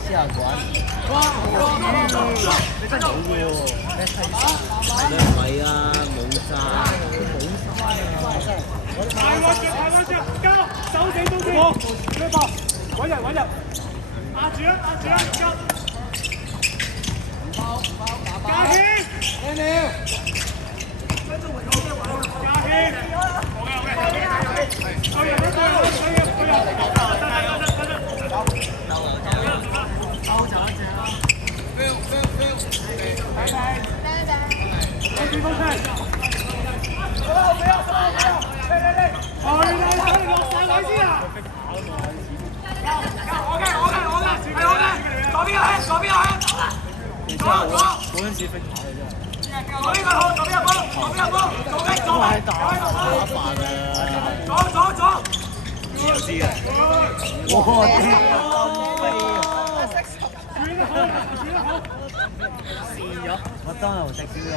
試下玩。你真係冇嘅喎，你唔係啊，冇晒，冇晒啊！排我著，加手死都先，咩波？揾人，壓住啊，加！加氣！加氣！嗰陣時飛跑嘅真係。我呢個好，左邊一波，左邊打飯啊！知就知嘅。哇！試咗，麥當勞食少咗。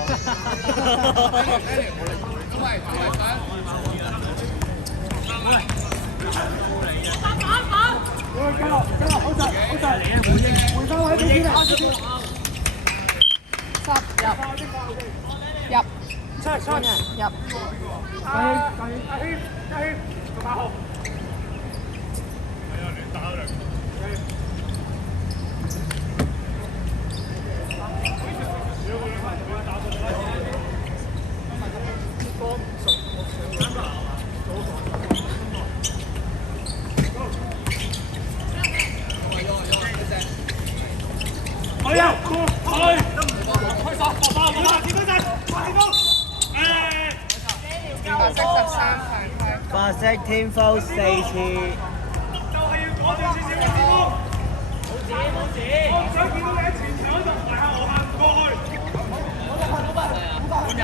白色天賦4次。就係要嗰段少少嘅先鋒。冇事。我唔想見到你喺前場嗰度埋下我行唔過去。換人。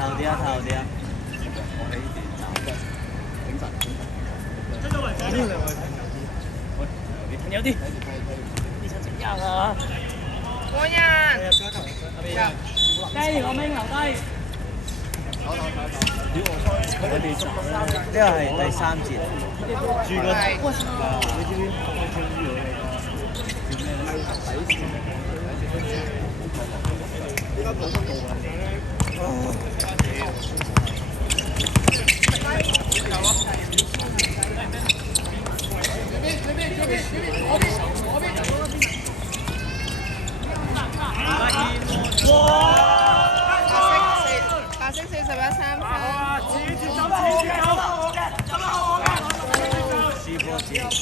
頭啲啊！有啲呢場整人啊！換人。低我明留低。呢個係第3節。豬骨。你知唔知？依家冇乜路啊！白色41 3分。自己走。輸波自己錯。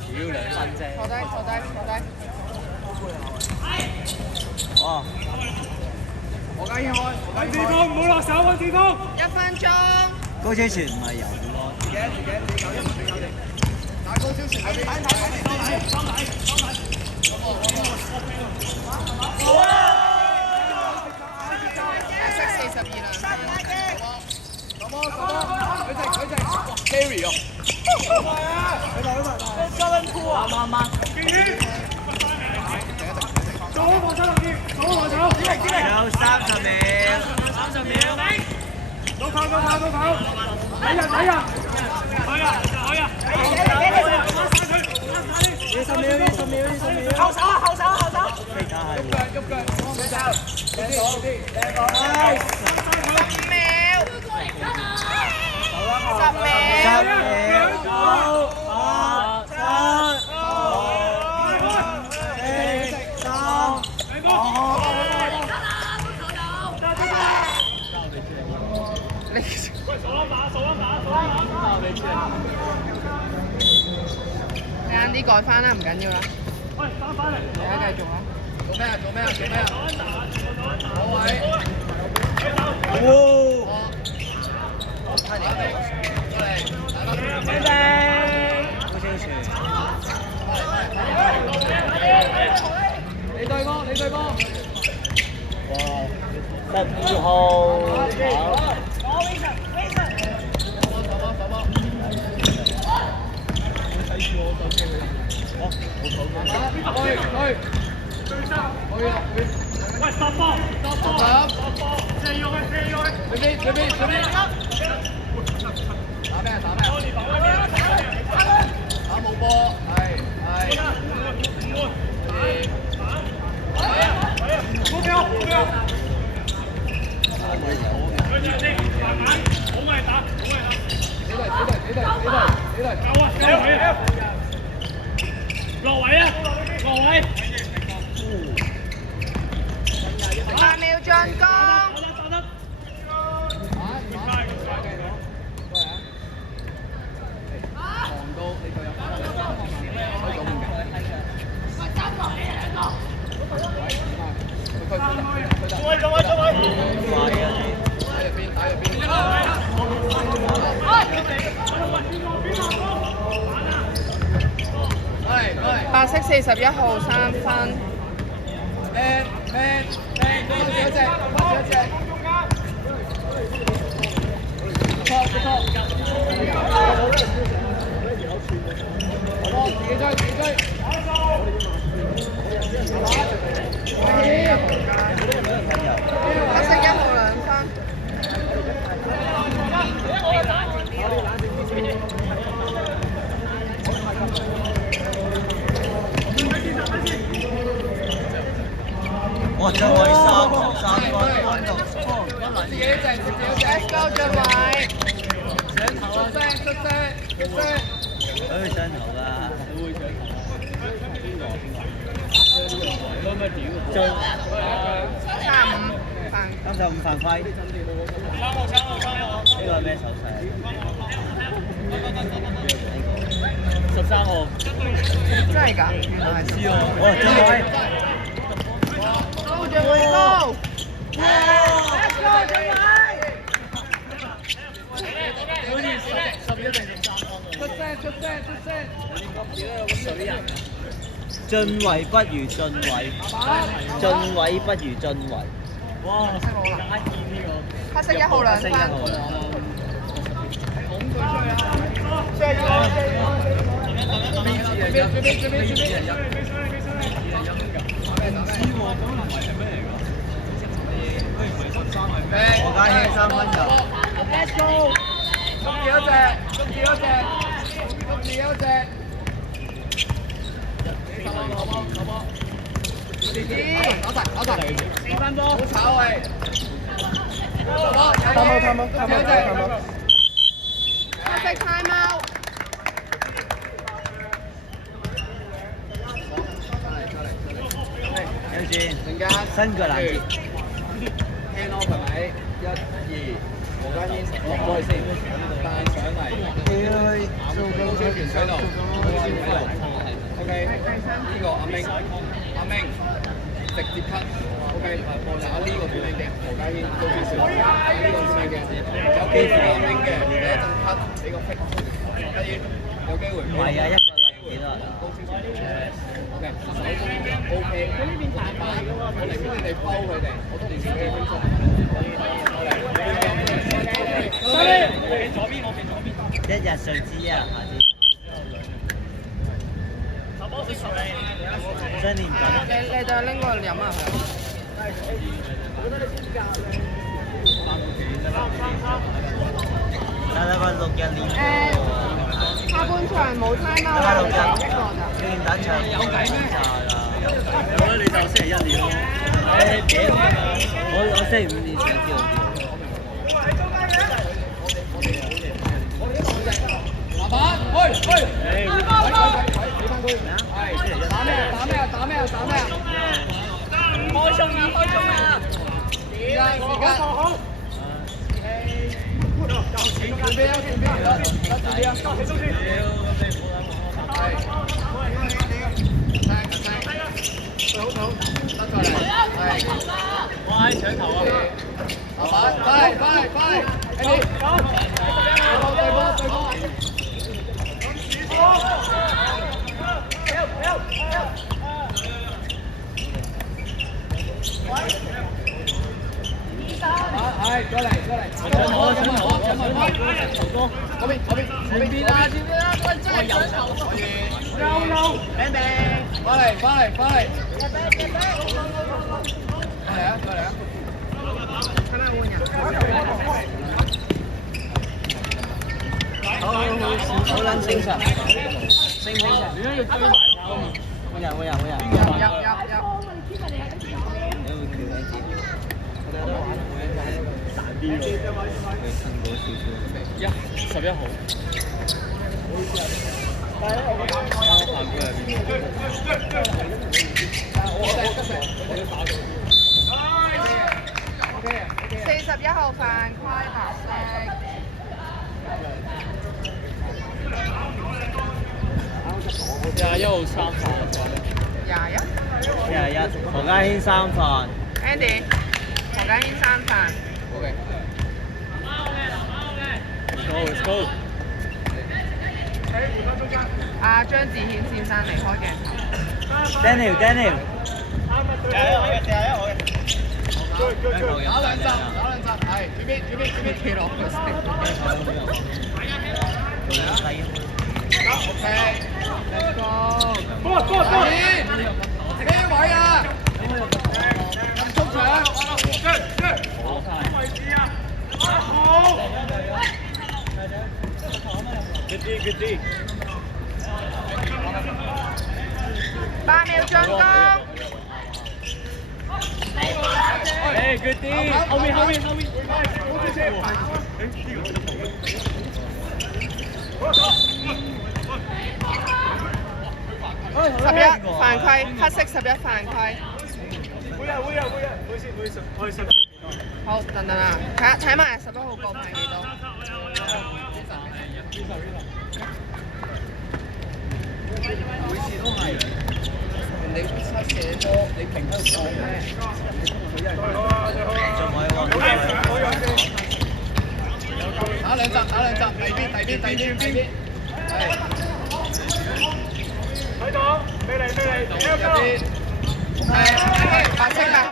少2分啫。坐低。哇！揾地方唔好落手，揾地方。1分鐘。高超船唔係遊咯。自己搞掂。打高超船嗰啲。白色42啦。Carry 啊！慢。左防守留意，左防守。有30秒。都跑。睇人。可以啊。20秒。後手。飛打係喎。喐腳。10秒。 你晏啲改翻啦，唔緊要啦。喂，翻返嚟。大家繼續啦。做咩啊？好位。你對波。哇！12號跑。去。喂，十波，射入去，射入去。隨便，打咩？打冇波，係。目標。慢慢，好咪打。幾隊？落位啊！落位。 8秒進攻。白色41號3分。黑色1號2分。哇！張偉3分喺度，Let's go 張偉。佢會上頭㗎。35犯。35犯規。呢個係咩手勢？13號。真係㗎，原來係知喎。哦，張偉。高張偉高。Let's go 張偉。進位不如進位，進位不如進位。哇！黑色1號2分。何家興3分球。Let's go！ 捉住嗰隻。打實，4分波，好炒喂！探冇。黑色 time out。有轉，新腳攔截。hand off 係咪？1、2，何家軒落過去先，彈上嚟。高超權水度，OK。呢個阿明直接 cut。OK， 嗱呢個短領嘅何家軒高超權，呢個短領嘅有機會阿明嘅，你一陣 cut 俾個 fake， 得意有機會。唔係啊，一個幾多人啊？高超權。OK， 手工 OK。佢呢邊大塊㗎喎，我寧願你哋拋佢哋，我都唔自己分數。一日上知一日下知。真係唔敢。你就拎過嚟飲啊！得個6日練。下半場冇 time out 啦，一個咋？練打場有計咩？有啦，你就星期1練咯。我星期5練想跳跳。打咩啊？開心啊！時間。哇！搶球啊！快！對波！係，過嚟，搶我，嗰邊啊，真係搶球，翻嚟，好撚精神，精神。點解要追埋手？會人。入。11號。41號犯規白色。21號3犯。21，何家軒3犯。Andy，何家軒3犯。OK。Let's go。阿張志軒先生離開鏡頭。Daniel。打兩陣，係準備企落去先。OK，let's go。波，咩位啊？咁中場，位置啊，好。Good D。8秒進攻。Good D。後面。11犯規，黑色11犯規。會啊，好，等啊，睇埋11號過牌幾多？每次都係人哋射波，你停喺度放咩？打兩陣，第邊，係。睇到，飛嚟，白色白。